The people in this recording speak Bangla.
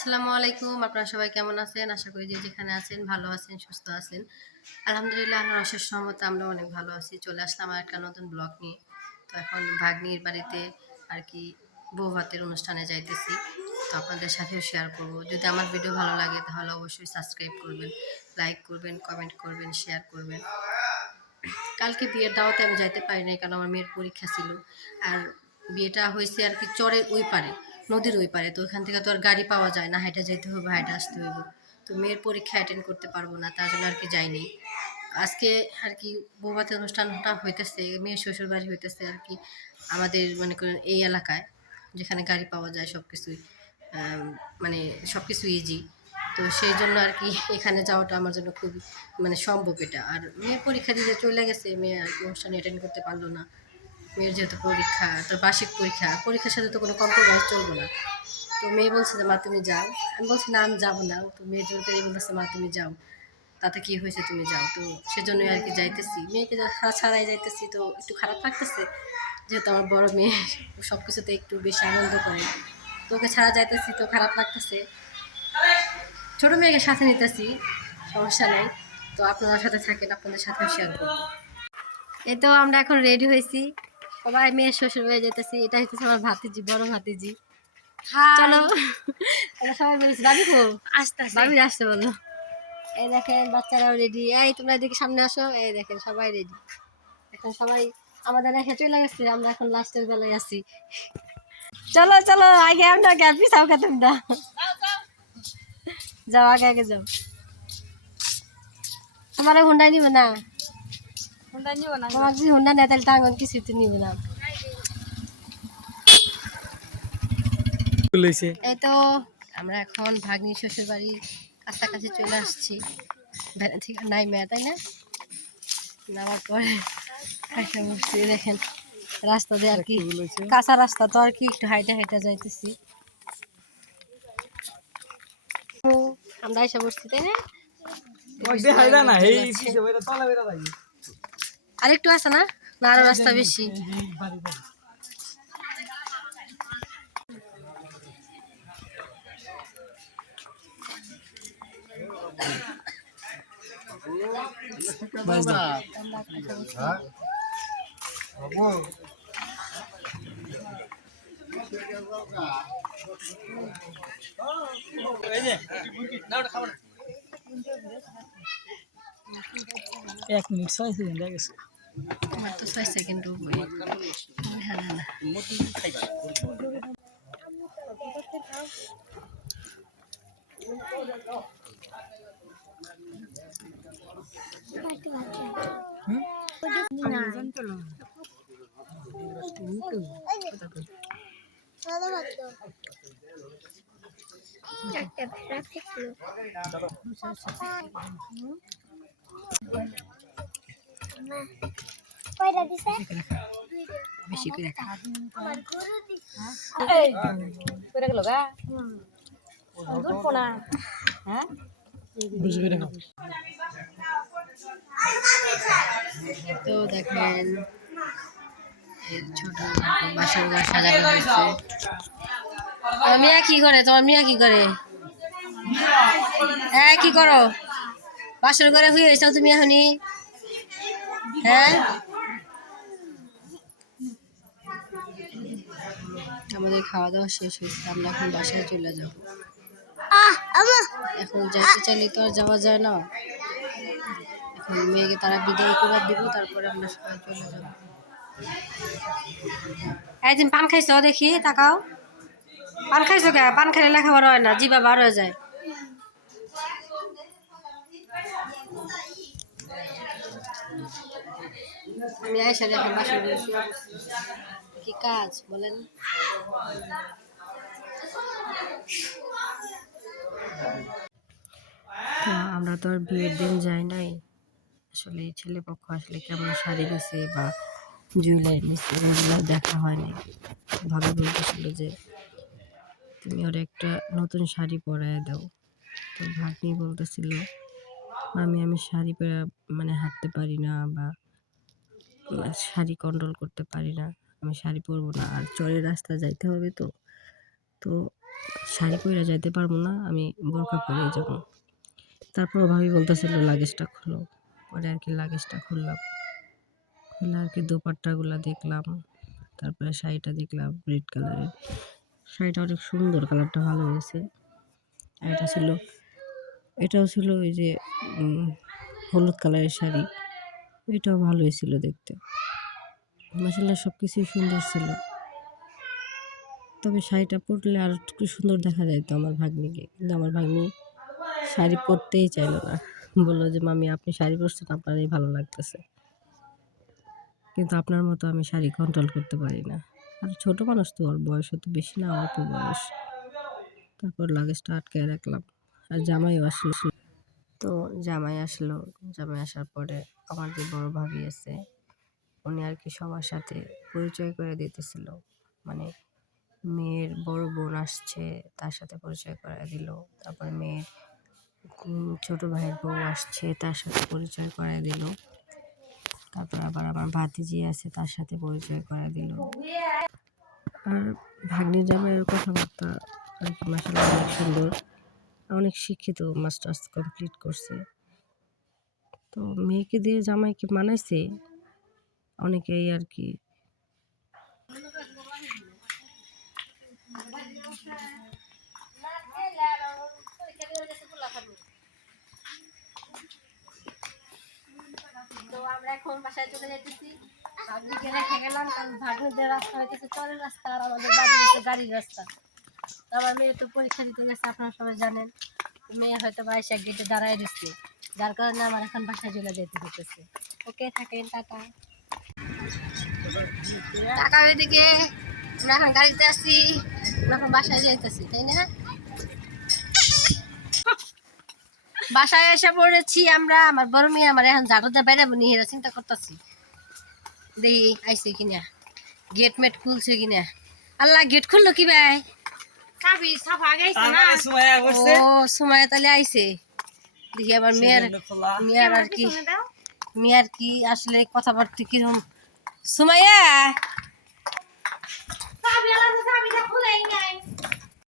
আসসালামু আলাইকুম। আপনারা সবাই কেমন আছেন? আশা করি যে যেখানে আছেন ভালো আছেন, সুস্থ আছেন। আলহামদুলিল্লাহ আল্লাহর অশেষ রহমতে আমরা অনেক ভালো আছি। চলে আসলাম একটা নতুন ব্লগ নিয়ে। তো এখন ভাগ্নির বাড়িতে আর কি বউ ভাতের অনুষ্ঠানে যাইতেছি। তো আপনাদের সাথেও শেয়ার করব। যদি আমার ভিডিও ভালো লাগে তাহলে অবশ্যই সাবস্ক্রাইব করবেন, লাইক করবেন, কমেন্ট করবেন, শেয়ার করবেন। কালকে বিয়ের দাওয়াতে আমি যাইতে পারি নাই, কারণ আমার মেয়ের পরীক্ষা ছিল। আর বিয়েটা হয়েছে আর কি চরের ওই পারে, নদীর ওই পারে। তো ওইখান থেকে তো আর গাড়ি পাওয়া যায় না, হাইটা যেতে হবে, হাইটা আসতে হইব। তো মেয়ের পরীক্ষা অ্যাটেন্ড করতে পারবো না, তার জন্য আর কি যাইনি। আজকে আর কি বৌভাতের অনুষ্ঠানটা হইতেছে, মেয়ের শ্বশুর বাড়ি হইতেছে আর কি আমাদের মনে করেন এই এলাকায়, যেখানে গাড়ি পাওয়া যায় সব কিছুই, মানে সব কিছু ইজি। তো সেই জন্য আর কি এখানে যাওয়াটা আমার জন্য খুবই মানে সম্ভব এটা। আর মেয়ের পরীক্ষা দিতে চলে গেছে, মেয়ে আর কি অনুষ্ঠানে অ্যাটেন্ড করতে পারলো না। মেয়ের যেহেতু পরীক্ষা, তোর বার্ষিক পরীক্ষা, পরীক্ষার সাথে তো কোনো কম্প্রোমাইজ চলবে না। তো মেয়ে বলছে যে মা তুমি যাও। আমি বলছি না আমি যাবো না। তো মেয়ে জোর করে বলতেছে মা তুমি যাও, তাতে কি হয়েছে তুমি যাও। তো সেজন্যই আর কি যাইতেছি, মেয়েকে ছাড়াই যাইতেছি। তো একটু খারাপ লাগতেছে, যেহেতু আমার বড় মেয়ে সব কিছুতে একটু বেশি আনন্দ করে। তো ওকে ছাড়া যাইতেছি তো খারাপ লাগতেছে। ছোটো মেয়েকে সাথে নিতেছি, সমস্যা নেই। তো আপনারা সাথে থাকেন, আপনাদের সাথেও শেয়ার করবো। এই তো আমরা এখন রেডি হয়েছি, সবাই মেয়ের শ্বশুর বাড়ি যেতেছি। এটা হচ্ছে আমার ভাতিজি, বড় ভাতিজি। চলো আমরা সবাই বলেছি বাবি গো, আস্তে আস্তে বাবির আসতে বলো। এই দেখেন বাচ্চারাও রেডি। এই তোমরা এদিকে সামনে আসো। এই দেখেন সবাই রেডি। এখন সবাই আমাদের রেখে চলে গেছে, আমরা এখন লাস্টের বেলায় আছি। চলো চলো আগে আমরা গ্যাপি সাও খাতেন না, যাও আগে আগে যাও। তোমার হুন্ডাই নিবে না, তোমার যদি হুন্ডা নেয় তাহলে টাঙ্গন কিছুতে নিবে না। এই তো আমরা এখন ভাগ্নি শ্বশুর বাড়ির কাছাকাছি চলে আসছি। ভ্যানে থেকে নাই মেয়া, তাই না? নামার পরে বসছি, দেখেন রাস্তা দিয়ে আর কি কাঁচা রাস্তা, তো আর কি একটু হাইটা হাইটা যাইতেছি। আমরা এসে বসছি, তাই না? আরেকটু আছে না, না আরো রাস্তা বেশি? এক মিনিট 6 সেকেন্ড হয়ে গেছে। আমার তো 6 সেকেন্ড বেশি করে খা। তো দেখেন ছোট বাসার ঘর সাজানো হয়েছে। মিয়া কি করে, তোমার মিয়া কি করে? হ্যাঁ কি করো, বাসর ঘরে হয়ে হয়েছ তুমি এখনই? হ্যাঁ আমাদের খাওয়া দাওয়া শেষ হয়েছে, আমরা এখন বাসায় চলে যাব। এখন যাইতে চাইলে তো আর যাওয়া যায় না। এখন মেয়েকে তারা বিদায় করে দিব, তারপরে আমরা সবাই চলে যাব। একদিন পান খাইছো দেখি, তাকাও। পান খাইছো কে? পান খাইলে লেখাপড়া হয় না, জিবা বার হয়ে যায়। আমি আয়সা দেখেন বাসা কি কাজ বলেন। তো আমরা তো আর বিয়ের দিন যাই নাই, আসলে ছেলে পক্ষ আসলে কেমন শাড়ি নিছে বা জুয়েলারি নিছে এগুলো দেখা হয়নি। ভাবি বলতেছিল যে তুমি ওর একটা নতুন শাড়ি পরায় দাও। তো ভাগ্নি বলতেছিল আমি শাড়ি পরে মানে হাঁটতে পারি না, বা শাড়ি কন্ট্রোল করতে পারি না, আমি শাড়ি পরবো না। আর চরের রাস্তা যাইতে হবে, তো তো শাড়ি পরে যাইতে পারবো না, আমি বোরকা পরেই যাবো। তারপর ভাবি বলতেছিল লাগেজটা খুলো, পরে আর কি লাগেজটা খুললাম, খুলে আর কি দোপাট্টাগুলো দেখলাম, তারপরে শাড়িটা দেখলাম রেড কালারের। শাড়িটা অনেক সুন্দর, কালারটা ভালো হয়েছে। আর এটাও ছিল ওই যে হলুদ কালারের শাড়ি, এটাও ভালো হয়েছিল দেখতে। মাসাল্লাহ সব কিছুই সুন্দর ছিল। তবে শাড়িটা পরলে আর একটু সুন্দর দেখা যায় তো আমার ভাগ্নিকে, কিন্তু আমার ভাগ্নি শাড়ি পরতেই চাইলো না। বললো যে মামি আপনি শাড়ি পরছেন, আপনারই ভালো লাগতেছে, কিন্তু আপনার মতো আমি শাড়ি কন্ট্রোল করতে পারি না। আর ছোট মানুষ তো, ওর বয়সও তো বেশি না, অল্প বয়স। তারপর লাগেজটা আটকায় রাখলাম। আর জামাইও আসলো। তো জামাই আসলো, জামাই আসার পরে আমার যে বড় ভাবি আছে উনি আর কি সবার সাথে পরিচয় করে দিতেছিল। মানে মেয়ের বড় বোন আসছে, তার সাথে পরিচয় করে দিল। তারপরে মেয়ের ছোট ভাইয়ের বউ আসছে, তার সাথে পরিচয় করে দিল। তারপর আবার আমার ভাতিজি আছে, তার সাথে পরিচয় করে দিল। আর ভাগ্নির জামাইয়ের কথাবার্তা আর কি মাশাআল্লাহ অনেক সুন্দর, অনেক শিক্ষিত, মাস্টার্স কমপ্লিট করছে। তো মেয়েকে দিয়ে জামাইকে মানাইছে অনেকেই আর কি। তো আমরা এখন বাসায় চলে যাইতেছি, ভাগ্নিকে রেখে গেলাম, কারণ ভাগ্নিদের রাস্তা হইতেছে চরের রাস্তা আর আমাদের বাড়ি হচ্ছে গাড়ির রাস্তা। তো আমার মেয়ে তো পরীক্ষা দিতে গেছে, আপনারা সবাই জানেন। মেয়ে হয়তো বাইশা গেটে দাঁড়ায় দিচ্ছে, যার কারণে আমার এখন বাসায় চলে যেতে হতেছে। ওকে, থাকেন, টাটা। টাকা ওইদিকে, আমরা এখন গাড়িতে আসছি, আমরা এখন বাসায় যাইতেছি, তাই না? বাসায় এসে পড়েছি আমরা। আমার বড় মেয়ে আমার এখন ঝাড়ুতে বাইরে নিয়ে চিন্তা করতেছি, দেখি আইসে কিনা, গেট মেট খুলছে কিনা। আল্লাহ, গেট খুললো কি ভাই? ও সময় তাহলে আইসে, দেখি আমার মেয়ের আর কি, মেয়ের কি আসলে কথাবার্তা কিরকম। সুমাইয়া